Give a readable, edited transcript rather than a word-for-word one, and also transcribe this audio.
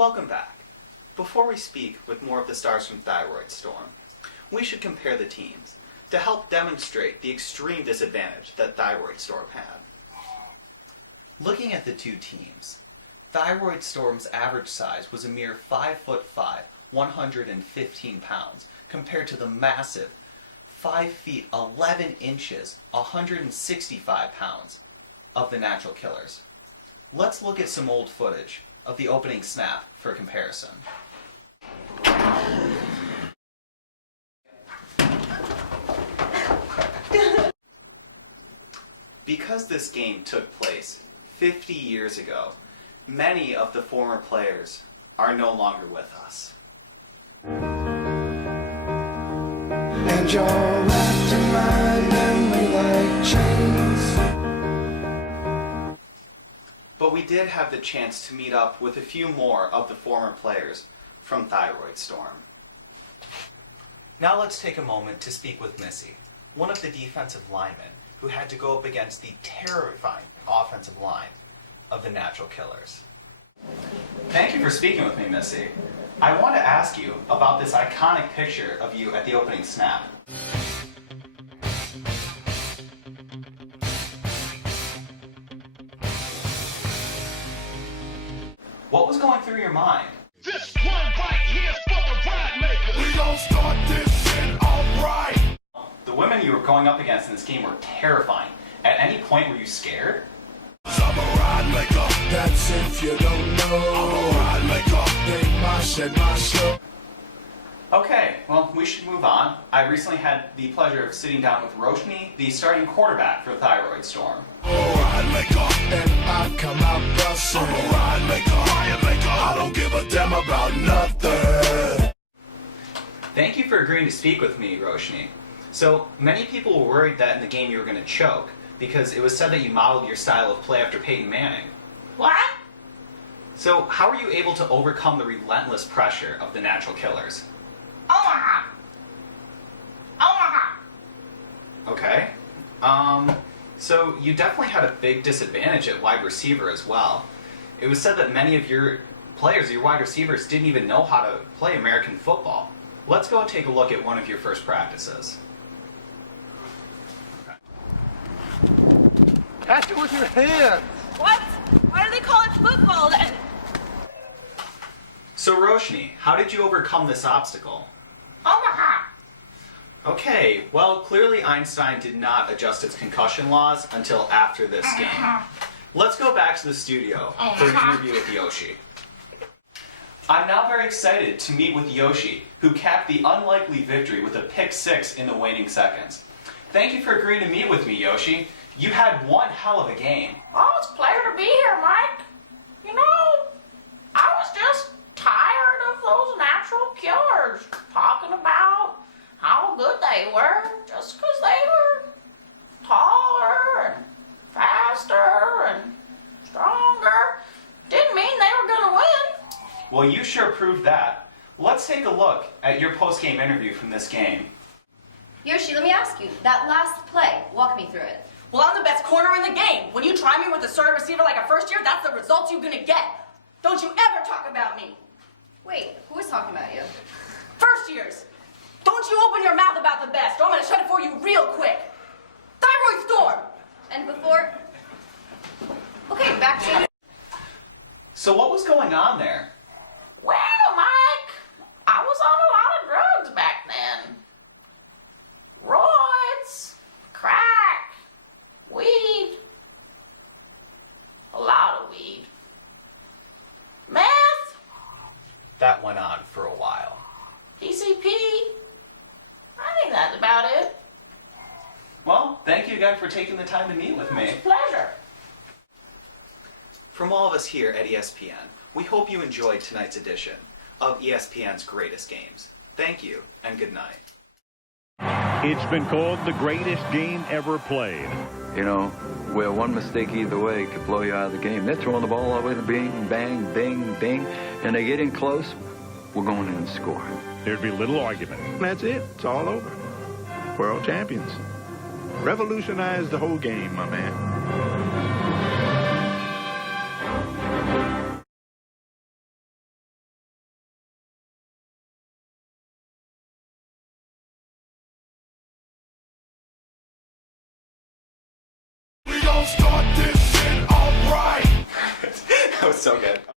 Welcome back. Before we speak with more of the stars from Thyroid Storm, we should compare the teams to help demonstrate the extreme disadvantage that Thyroid Storm had. Looking at the two teams, Thyroid Storm's average size was a mere 5'5", 115 pounds, compared to the massive 5 feet 11 inches, 165 pounds of the Natural Killers. Let's look at some old footage of the opening snap for comparison. Because this game took place 50 years ago, many of the former players are no longer with us. And you're wrapped in my memory like chains. But we did have the chance to meet up with a few more of the former players from Thyroid Storm. Now let's take a moment to speak with Missy, one of the defensive linemen who had to go up against the terrifying offensive line of the Natural Killers. Thank you for speaking with me, Missy. I want to ask you about this iconic picture of you at the opening snap. What was going through your mind? This one right here's for the ride maker. We gon' start this shit alright. The women you were going up against in this game were terrifying. At any point were you scared? I'm a ride maker. That's if you don't know. I'm a ride maker. They mosh and my show. Okay, well, we should move on. I recently had the pleasure of sitting down with Roshni, the starting quarterback for Thyroid Storm. I'm a ride maker. And I come out bustin'. I'm a ride maker. Riot maker. I don't give a damn about nothing. Thank you for agreeing to speak with me, Roshni. So, many people were worried that in the game you were going to choke, because it was said that you modeled your style of play after Peyton Manning. What? So, how were you able to overcome the relentless pressure of the Natural Killers? Omaha! Omaha! Okay. So you definitely had a big disadvantage at wide receiver as well. It was said that many of your players, your wide receivers, didn't even know how to play American football. Let's go and take a look at one of your first practices. Catch it with your hands! What? Why do they call it football then? So Roshni, how did you overcome this obstacle? Omaha! Okay, well, clearly Einstein did not adjust its concussion laws until after this game. Let's go back to the studio for an interview with Yoshi. I'm now very excited to meet with Yoshi, who capped the unlikely victory with a pick six in the waning seconds. Thank you for agreeing to meet with me, Yoshi. You had one hell of a game. Oh, it's a pleasure to be here, Mike. You know, I was just tired of those Natural Killers talking about how good they were just because they were taller and faster and stronger. Didn't mean they were going to win. Well, you sure proved that. Let's take a look at your post-game interview from this game. Yoshi, let me ask you, that last play, walk me through it. Well, I'm the best corner in the game. When you try me with a starter receiver like a first year, that's the results you're gonna get. Don't you ever talk about me. Wait, who was talking about you? First years. Don't you open your mouth about the best, or I'm gonna shut it for you real quick. Thyroid Storm! And before... Okay, back to... So what was going on there? Well, Mike, I was on a lot of drugs back then. Roids, crack, weed, a lot of weed. Meth, That went on for a while. PCP. I think that's about it. Well, thank you again for taking the time to meet with me. It's a pleasure. From all of us here at ESPN, we hope you enjoyed tonight's edition of ESPN's Greatest Games. Thank you, and good night. It's been called the greatest game ever played. You know, where one mistake either way could blow you out of the game. They're throwing the ball all the way to bing, bang, bing, bing, and they get in close, we're going in and score. There'd be little argument. That's it. It's all over. World champions. Revolutionized the whole game, my man. so good.